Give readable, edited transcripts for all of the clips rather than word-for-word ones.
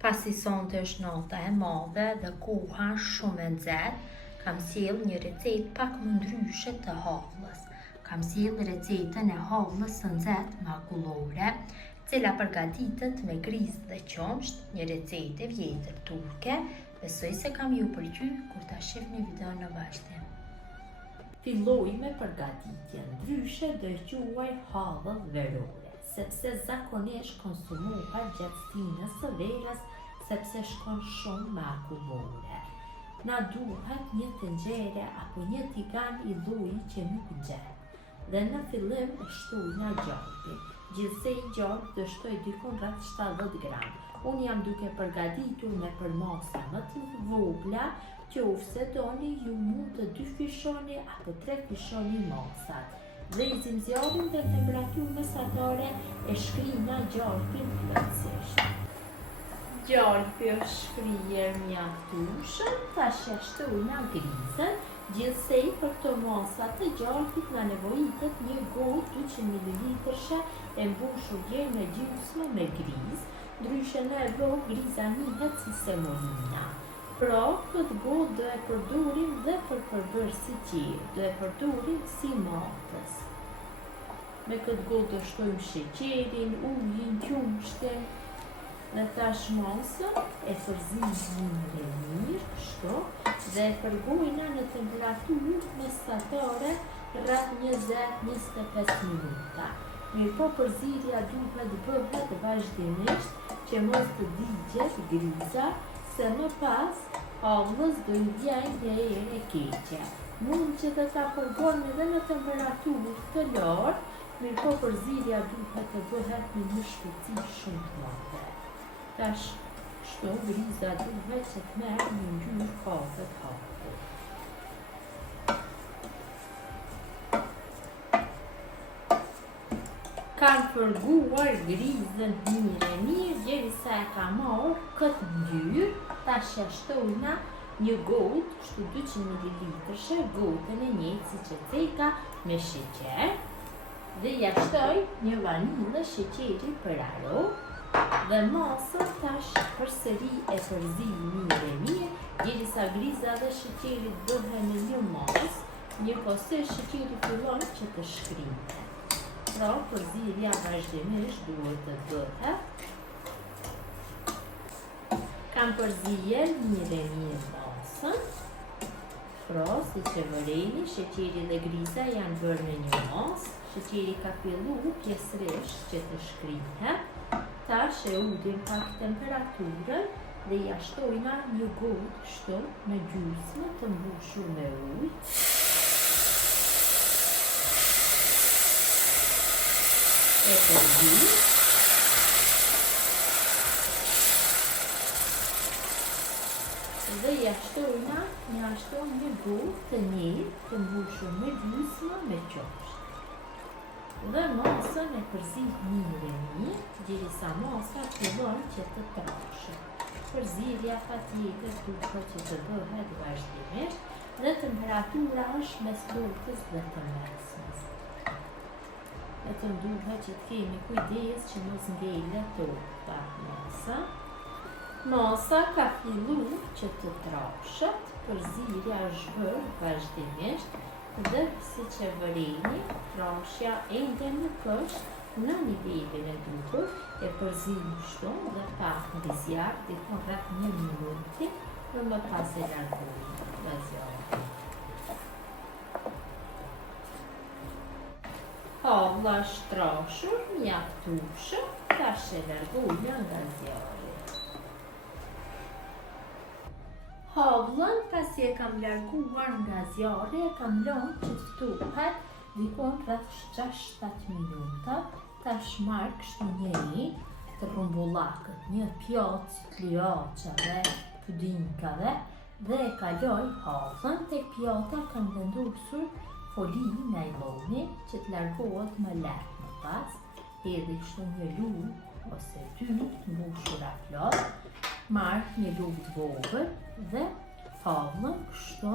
Pasi sonte është nota e madhe dhe koha shumë e nxehtë, kam sjell një recetë pak më ndryshe të havlës. Kam sjell recetën e havlës së nxehtë makullore, cila përgatitet me grizë dhe qumsht, një recetë e vjetër turke. Besoj se kam ju pëlqyer kur ta shihni videon në vazhdim. Filloj me përgatitjen ndryshe dhe quaj havëll verore, sepse zakonisht konsumohet gjatë stinës së verës, sepse shkon shumë me akullore. Na duhet një tenxhere apo një tigan i lloji që nuk gjet. Dhe në fillim e shtojna gjalpin. Gjithsej gjalp të shtoj dikon rreth 70 gram. Unë jam duke përgatitur me përmasa më të vogla, qofse doni ju mund të 2 fishoni apo 3 fishoni masat. Vëzim zjarrin dhe temperaturë mesatare e shkrina gjalpin plotësisht. Gjalpi është shkrier mjaftueshëm, tash ja shtojna grizën. Gjithsej për këto masa të gjalpit na nevojitet një gotë 200 ml e mbushur deri në gjysmë me grizë, ndryshe në e vogël griza njihet si semolina. Pra, këtë gotë do e përdorim dhe për përbërës si qirë, do e përdorim si matës. Me këtë gotë do shtojmë sheqerin, ujin, qumshtin, dhe tash masën e përzijmë mirë, kështu, dhe e përgojna në temperaturë mesatare rreth 20-25 minuta. Mirë po përzirja duhet bëhet vazhdimisht që mos të digjet griza, se më pas havlës do i vjajnë dhe erë e keqe. Mund që të ta përgojnë edhe në temperaturë të lartë, mirë po përzirja duhet të bëhet me një shpejtësi shumë të madhe. Tash shto griza duhet që të merë një ngjyrë kafe të hapur. Kam përguar grizën mirë derisa e ka marrë këtë ngjyrë. Tash ja shtojna një gotë, kështu 200 ml, gotën e njëjtë siç e ceka me sheqer. Dhe ja shtoj një vanilë sheqeri për aromë. Dhe masën tash përsëri e përzij mirë, derisa griza dhe sheqeri bëhen në një masë, njëkohësisht sheqeri fillon që të shkrinte. Pra, përzirja vazhdimisht duhet të bëhet. Kam përzijer mirë masën. Pra, si që vëreni, sheqeri dhe griza janë bërë në një masë. Sheqeri ka fillu pjesërisht që të shkrihet. Tash e udim pak temperaturën dhe ja shtojna një gotë kështu me gjysmë të mbushur me ujë. E përzij. Dhe ja shtojna një gotë të njëjtë të mbushur me gjysmë me qumsht. Dhe masën e përzij mirë, derisa masa fillon që të trashet. Përzirja patjetër duhet që të bëhet vazhdimisht dhe temperatura është mes lotës dhe të mesmes. Vetëm duhet që të kemi kujdes që mos ngelet torta masa. Masa ka filluar që të trashet, përzirja është bërë vazhdimisht. Dhe si që vëreni, trashja ende nuk është në nivelin e duhur, e përzijmë kështu dhe pak mbi zjarr dikon rreth 1 minuti, dhe më pas e largojmë nga zjarri. Havla është trashur, mjaftueshëm, tash e largojmë nga zjarri. Havlën, pasi e kam larguar nga zjarri, e kam lënë që të ftohet dikon rreth 6-7 minuta. Tash marr kështu njëri të rrumbullakët, një pjatë të liaçave, pudinkave, dhe e kaloj havlën tek pjata. Kam vendosur foli najloni që të largohet më lehtë më pas. Hedhi kështu një lugë ose 2 të mbushura plot. Marr një lugë të vogël dhe havlën kështu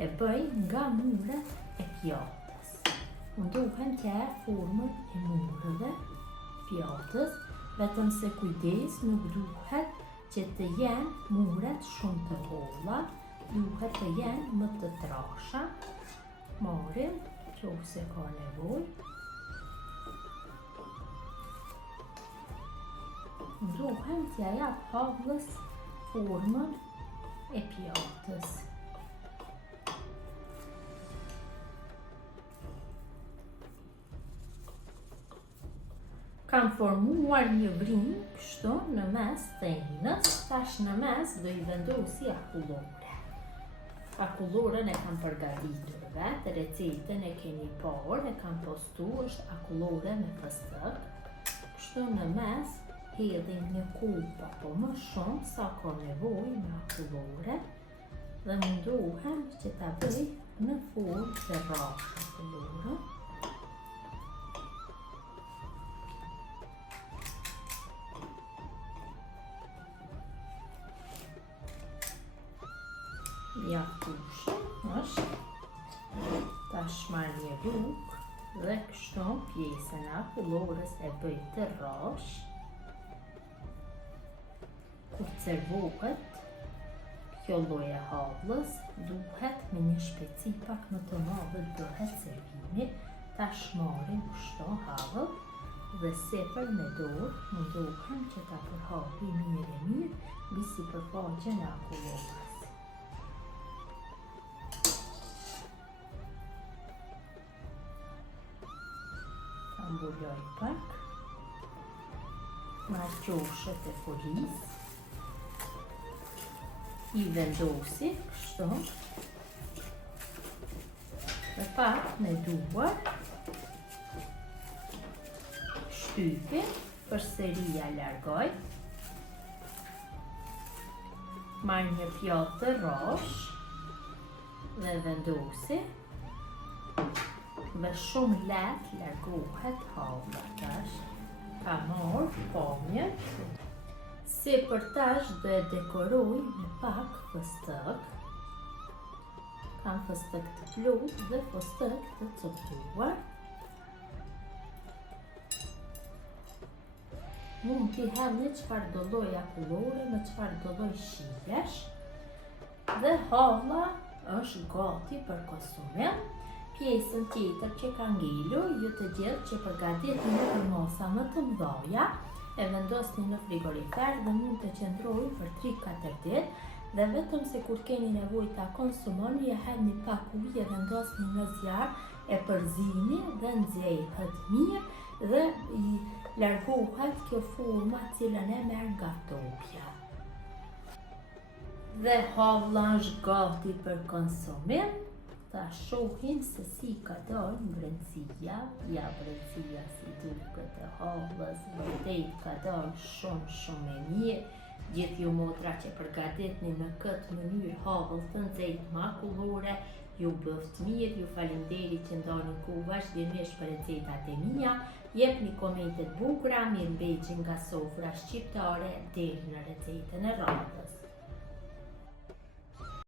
e bëj nga muret e pjatës. Më duhen të formën e mureve pjatës, vetëm se kujdes, nuk duhet që të jenë muret shumë të holla, duhet të jenë më të trasha. Marrim qofse ka nevojë. Duhem t'ja jap havlës formën e pjatës. Kam formuar një vrinë kështu në mes të enës, tash në mes do i vendosi akullore. Akullorën e kam përgatitur vetë, recetën e keni parë, e kam postu, është akullore me fëstëk. Kështu në mes hedhim një kup apo më shumë sa ka nevojë me akullore dhe mundohem që ta bëj në formë të rrashë akullore. Mjaftueshëm është. Tash marr një rrugë dhe kështu pjesën e akullores e bëj të rrashë. Kur servohet, kjo lloj e havlës duhet me një shpejtësi pak më të madhe bëhet servimi. Tash marrim kështu havl dhe sipër me dorë mundohem që ta përhapi mirë mbi sipërfaqen e akullorës. Ta mbuloj pak. Marr qoshet e folisë. I vendosi kështu dhe pak me duar shtypi, përsëri largoj. Marr një pjatë të rrashë dhe vendosi dhe shumë lehtë largohet havla. Tash ka marrë pamjen. Sipër tash do e dekoroj me pak fëstëk. Kam fëstëk të plotë dhe fëstëk të coptuar. Mund t'i hedhni çfarëdo lloj akullore me çfarëdo lloj shijesh. Dhe havlla është gati për konsumim. Pjesën tjetër që ka ngelur, ju të gjithë që përgatitni për masa më të mëdha, e vendosni në frigorifer dhe mund të qëndrojë për 3-4 ditë dhe vetëm se kur keni nevojë ta konsumoni e hedhni pak ujë e vendosni në zjarr, e përzini dhe nxehet mirë dhe i largohet kjo forma cilën e merr nga topja. Dhe havlla është gati për konsumim. Ta shohim se si ka dalë mbretësia, ja mbretësia si duket e havlës, vërtet ka dalë shumë e mirë. Gjithë ju motra që përgatitni në këtë mënyrë havëll të nxehtë me akullore, ju bëft mirë, ju faleminderit që ndani kohë vazhdimisht për recetat e mia, jepni komente të bukura, mirëmbëjtje nga sofra shqiptare deri në recetën e radhës.